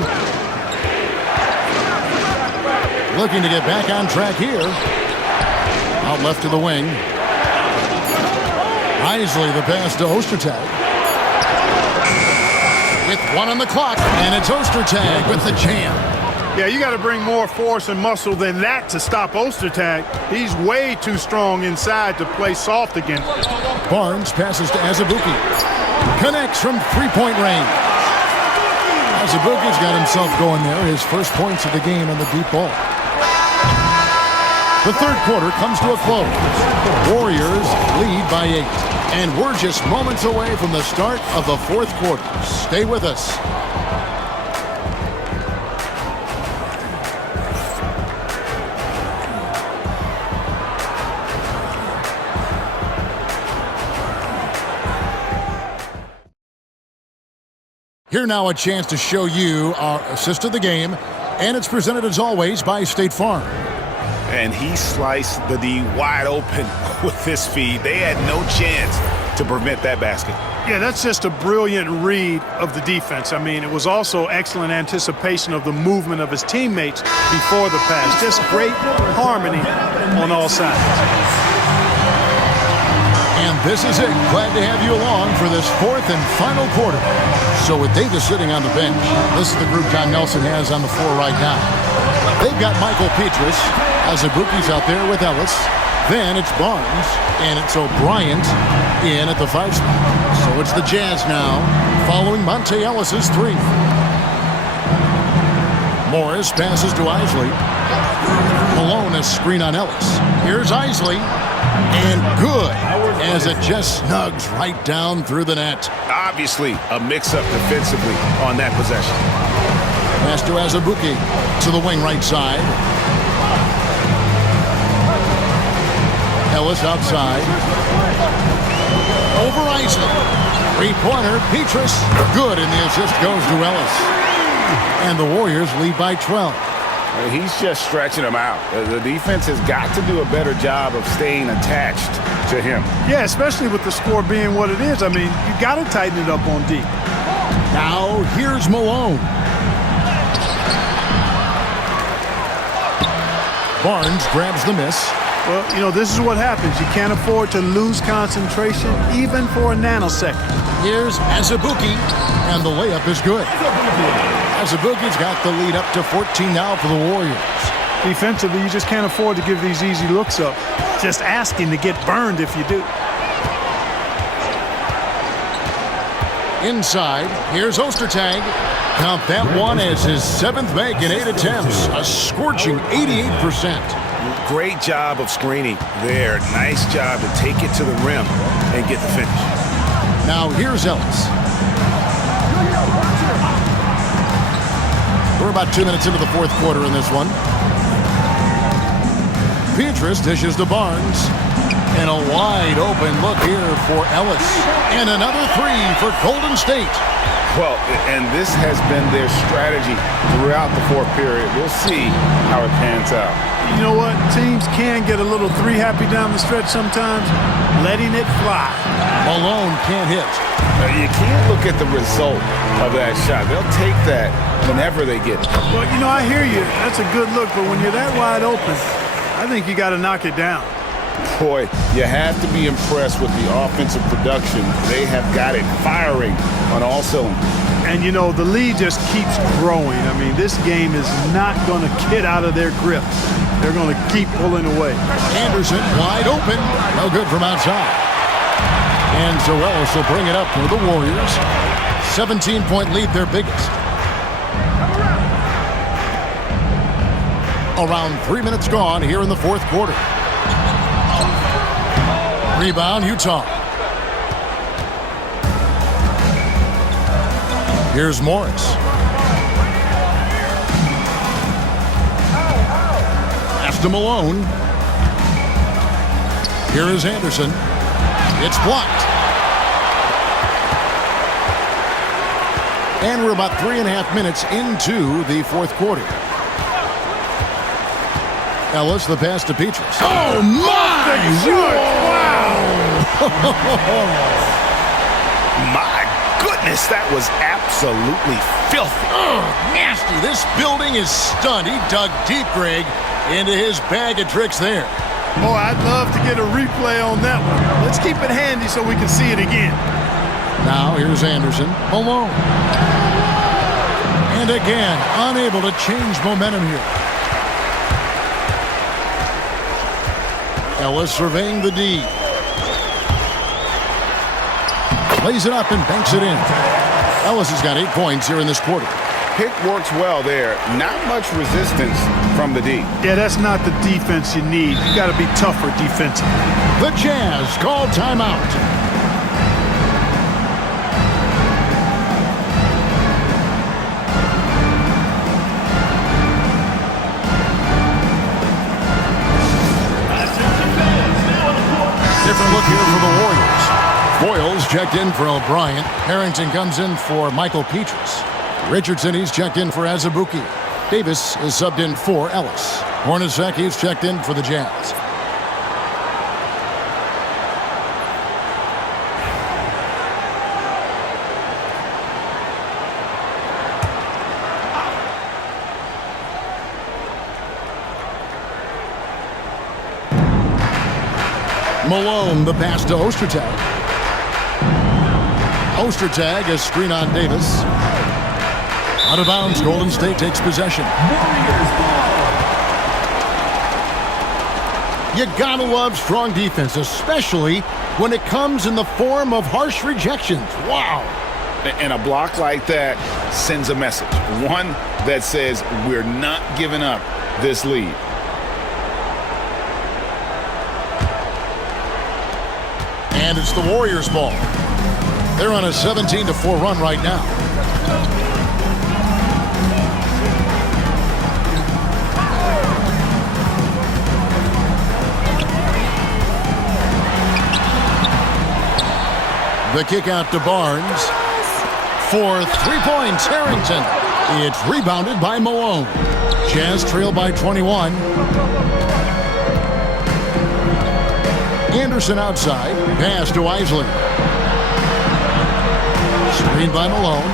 Looking to get back on track here. Out left to the wing. Isley the pass to Ostertag. With 1 on the clock, and it's Ostertag with the jam. Yeah, you got to bring more force and muscle than that to stop Ostertag. He's way too strong inside to play soft against him. Barnes passes to Azubuike. Connects from three-point range. Azubuike's got himself going there. His first points of the game on the deep ball. The third quarter comes to a close. Warriors lead by 8. And we're just moments away from the start of the fourth quarter. Stay with us. Here now a chance to show you our assist of the game, and it's presented as always by State Farm. And he sliced the D wide open with his feed. They had no chance to prevent that basket. Yeah, that's just a brilliant read of the defense. I mean, it was also excellent anticipation of the movement of his teammates before the pass. Just great harmony on all sides. And this is it. Glad to have you along for this fourth and final quarter. So with Davis sitting on the bench, this is the group John Nelson has on the floor right now. They've got Michael Petrus. Azubuike's out there with Ellis. Then it's Barnes, and it's O'Brien in at the 5 spot. So it's the Jazz now, following Monte Ellis's 3. Morris passes to Isley. Malone a screen on Ellis. Here's Isley, and good, as it just snugs right down through the net. Obviously, a mix-up defensively on that possession. Pass to Azubuike to the wing right side. Ellis outside. Over Isaac. Three-pointer, Petrus. Good, and the assist goes to Ellis. And the Warriors lead by 12. He's just stretching them out. The defense has got to do a better job of staying attached to him. Yeah, especially with the score being what it is. I mean, you got to tighten it up on D. Now, here's Malone. Barnes grabs the miss. Well, you know, this is what happens. You can't afford to lose concentration even for a nanosecond. Here's Azubuike, and the layup is good. Azubuike's got the lead up to 14 now for the Warriors. Defensively, you just can't afford to give these easy looks up. Just asking to get burned if you do. Inside, here's Ostertag. Count that one as his 7th make in 8 attempts. A scorching 88%. Great job of screening there. Nice job to take it to the rim and get the finish. Now here's Ellis. We're about 2 minutes into the fourth quarter in this one. Petrus dishes to Barnes. And a wide open look here for Ellis. And another three for Golden State. Well, and this has been their strategy throughout the fourth period. We'll see how it pans out. You know what? Teams can get a little three-happy down the stretch sometimes, letting it fly. Malone can't hit. You can't look at the result of that shot. They'll take that whenever they get it. Well, you know, I hear you. That's a good look, but when you're that wide open, I think you got to knock it down. Boy, you have to be impressed with the offensive production. They have got it firing on all cylinders. And, you know, the lead just keeps growing. I mean, this game is not going to get out of their grip. They're going to keep pulling away. Anderson wide open. No good from outside. And so Ellis will bring it up for the Warriors. 17-point lead, their biggest. Around 3 minutes gone here in the fourth quarter. Rebound, Utah. Here's Morris. Pass to Malone. Here is Anderson. It's blocked. And we're about 3.5 minutes into the fourth quarter. Ellis, the pass to Petrus. Oh, my! My goodness, that was absolutely filthy. Nasty. This building is stunned. He dug deep, Greg, into his bag of tricks there. Oh, I'd love to get a replay on that one. Let's keep it handy so we can see it again. Now here's Anderson. Malone. And again, unable to change momentum here. Ellis surveying the D. Plays it up and banks it in. Ellis has got 8 points here in this quarter. Pick works well there. Not much resistance from the D. Yeah, that's not the defense you need. You got to be tougher defensively. The Jazz call timeout. Different look here for the Warriors. Boyles checked in for O'Brien. Harrington comes in for Michael Petrus. Richardson, he's checked in for Azubuike. Davis is subbed in for Ellis. Hornacek, he's checked in for the Jazz. Malone, the pass to Ostertag. Ostertag, a screen on Davis. Out of bounds, Golden State takes possession. You gotta love strong defense, especially when it comes in the form of harsh rejections. Wow. And a block like that sends a message. One that says we're not giving up this lead. And it's the Warriors' ball. They're on a 17-4 run right now. The kick out to Barnes. For 3 points, Harrington. It's rebounded by Malone. Jazz trail by 21. Anderson outside. Pass to Isley. Screen by Malone.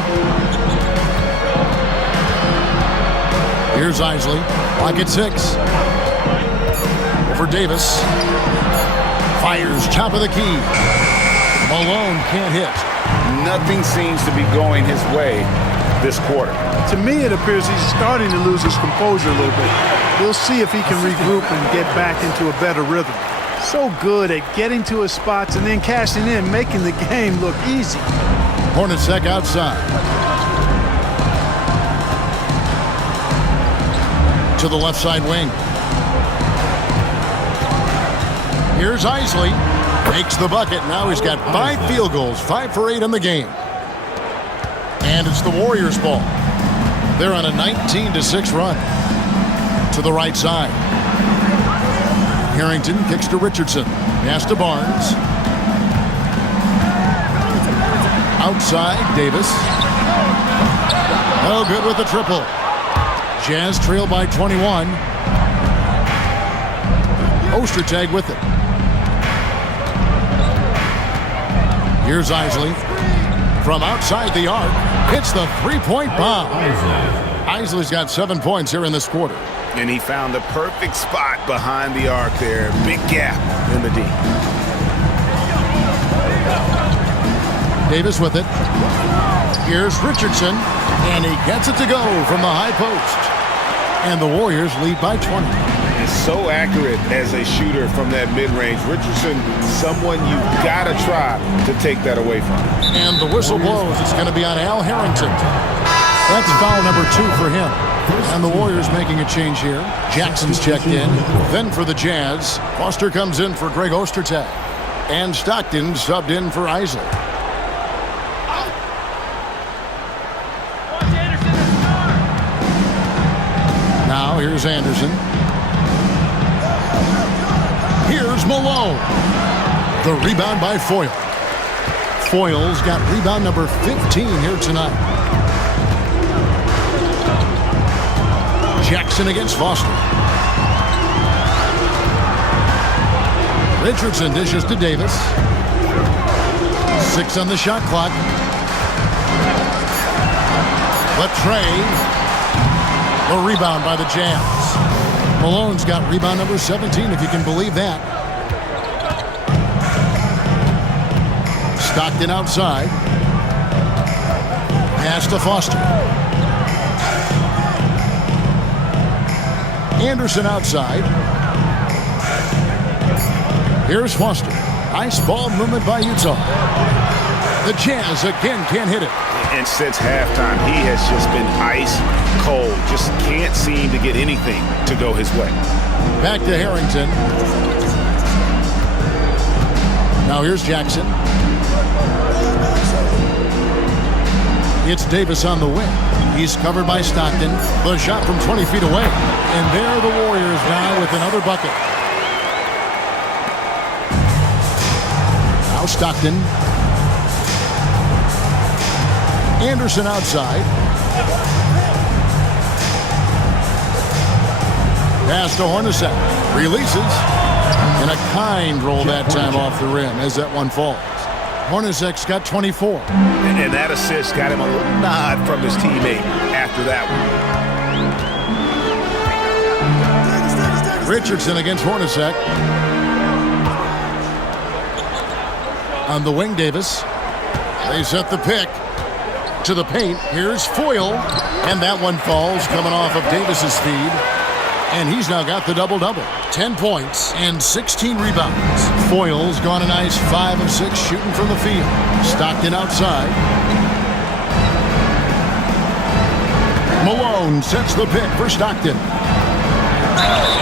Here's Isley. Clock at 6. Over Davis. Fires top of the key. Malone can't hit. Nothing seems to be going his way this quarter. To me, it appears he's starting to lose his composure a little bit. We'll see if he can regroup and get back into a better rhythm. So good at getting to his spots and then cashing in, making the game look easy. Hornacek outside. To the left side wing. Here's Isley. Makes the bucket. Now he's got 5 field goals, 5 for 8 in the game. And it's the Warriors' ball. They're on a 19-6 run. To the right side. Harrington kicks to Richardson. Pass to Barnes. Outside, Davis. No good with the triple. Jazz trail by 21. Ostertag with it. Here's Isley. From outside the arc, hits the three-point bomb. Isley's got 7 points here in this quarter. And he found the perfect spot behind the arc there. Big gap in the D. Davis with it. Here's Richardson, and he gets it to go from the high post. And the Warriors lead by 20. He's so accurate as a shooter from that mid-range. Richardson, someone you've got to try to take that away from. And the whistle blows. It's going to be on Al Harrington. That's foul number 2 for him. And the Warriors making a change here. Jackson's checked in. Then for the Jazz, Foster comes in for Greg Ostertag. And Stockton subbed in for Isley. Now here's Anderson. Here's Malone. The rebound by Foyle. Foyle's got rebound number 15 here tonight. Jackson against Foster. Richardson dishes to Davis. 6 on the shot clock. Latrey. The rebound by the Jazz. Malone's got rebound number 17, if you can believe that. Stockton outside. Pass to Foster. Anderson outside. Here's Foster. Nice ball movement by Utah. The Jazz again can't hit it. And since halftime, he has just been ice cold. Just can't seem to get anything to go his way. Back to Harrington. Now here's Jackson. It's Davis on the wing. He's covered by Stockton. The shot from 20 feet away. And there are the Warriors now with another bucket. Now Stockton. Anderson outside. Pass to Hornacek. Releases. And a kind roll that time off the rim as that one falls. Hornacek's got 24. And that assist got him a little nod from his teammate after that one. Richardson against Hornacek. On the wing, Davis. They set the pick. To the paint. Here's Foyle. And that one falls coming off of Davis's feed. And he's now got the double-double. 10 points and 16 rebounds. Foyle's gone a nice 5 of 6 shooting from the field. Stockton outside. Malone sets the pick for Stockton.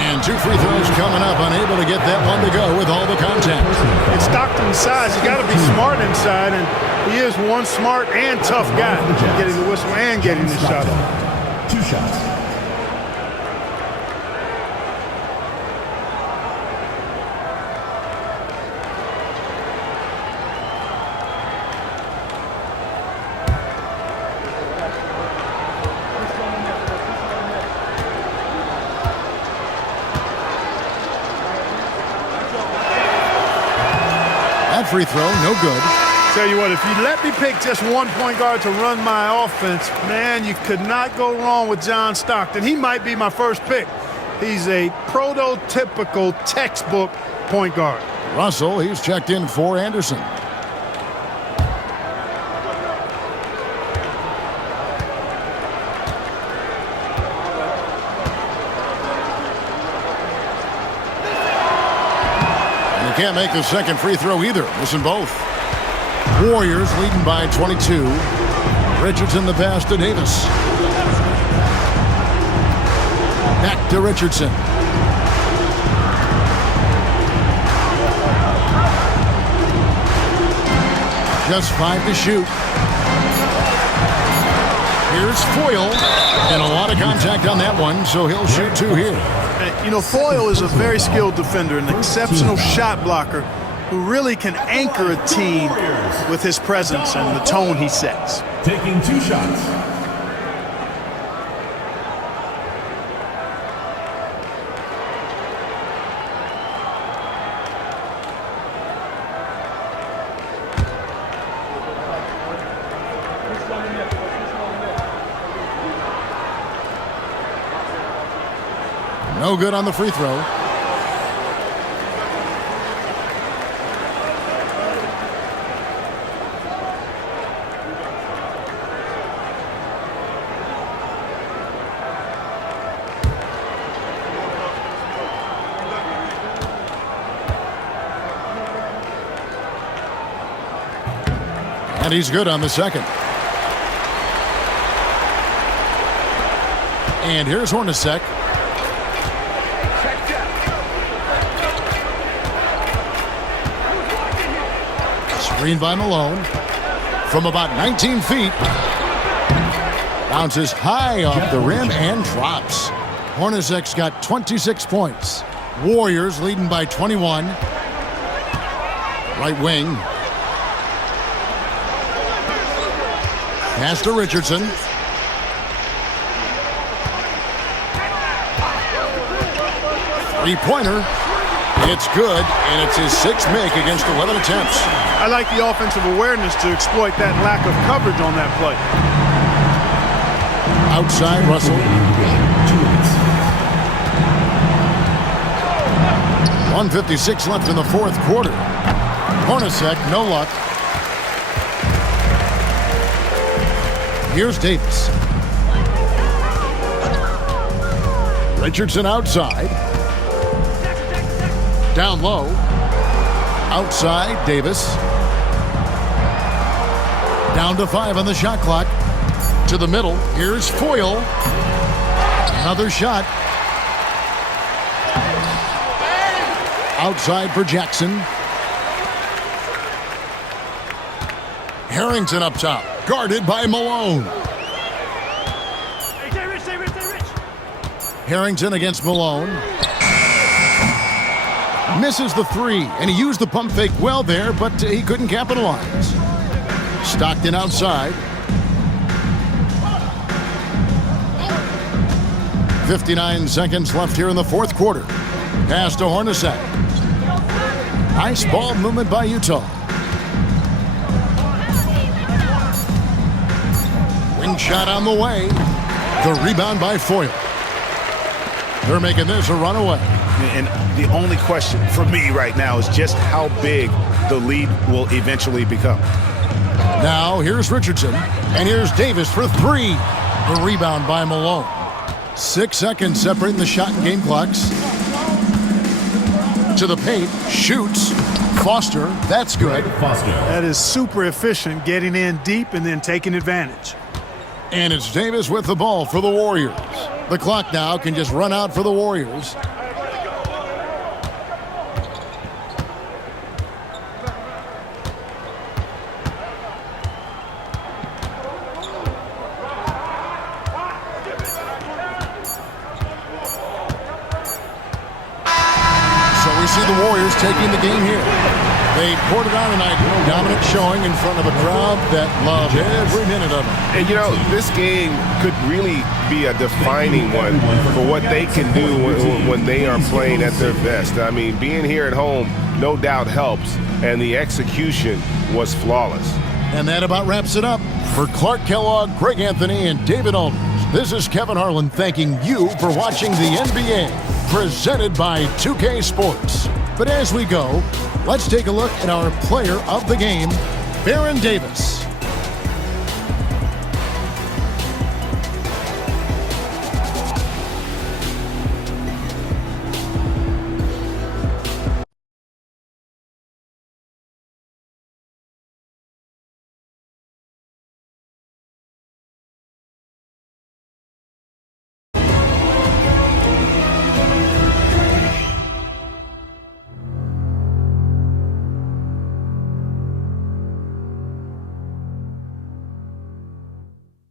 And 2 free throws coming up. Unable to get that one to go with all the contact. It's Stockton's size. You got to be smart inside, and he is one smart and tough guy, getting the whistle and getting the shot off. 2 shots. free throw, no good. Tell you what, if you let me pick just one point guard to run my offense, man, you could not go wrong with John Stockton. He might be my first pick. He's a prototypical textbook point guard. Russell, he's checked in for Anderson. And he can't make the second free throw either, missing both. Warriors leading by 22. Richardson the pass to Davis. Back to Richardson. Just 5 to shoot. Here's Foyle. And a lot of contact on that one, so he'll shoot 2 here. You know, Foyle is a very skilled defender, an exceptional shot blocker who really can anchor a team with his presence and the tone he sets. Taking 2 shots. No good on the free throw. And he's good on the second. And here's Hornacek. Screen by Malone. From about 19 feet. Bounces high off the rim and drops. Hornacek's got 26 points. Warriors leading by 21. Right wing. Pass to Richardson. Three-pointer. It's good, and it's his 6th make against 11 attempts. I like the offensive awareness to exploit that lack of coverage on that play. Outside, Russell. 1:56 left in the 4th quarter. Hornacek, no luck. Here's Davis. Richardson outside. Down low. Outside, Davis. Down to 5 on the shot clock. To the middle. Here's Foyle. Another shot. Outside for Jackson. Harrington up top. Guarded by Malone. Harrington against Malone. Misses the 3, and he used the pump fake well there, but he couldn't capitalize. Stockton outside. 59 seconds left here in the 4th quarter. Pass to Hornacek. Nice ball movement by Utah. Wing shot on the way. The rebound by Foyle. They're making this a runaway. And the only question for me right now is just how big the lead will eventually become. Now here's Richardson, and here's Davis for 3. The rebound by Malone. 6 seconds separating the shot and game clocks. To the paint, shoots. Foster, that's good. Foster. That is super efficient, getting in deep and then taking advantage. And it's Davis with the ball for the Warriors. The clock now can just run out for the Warriors. So we see the Warriors taking the game here. They poured it on tonight. Dominant showing in front of a crowd that loved every minute of it. And, you know, this game could really be a defining one for what they can do when they are playing at their best. I mean, being here at home no doubt helps, and the execution was flawless. And that about wraps it up. For Clark Kellogg, Greg Anthony, and David Aldridge, this is Kevin Harlan thanking you for watching the NBA, presented by 2K Sports. But as we go, let's take a look at our player of the game, Baron Davis.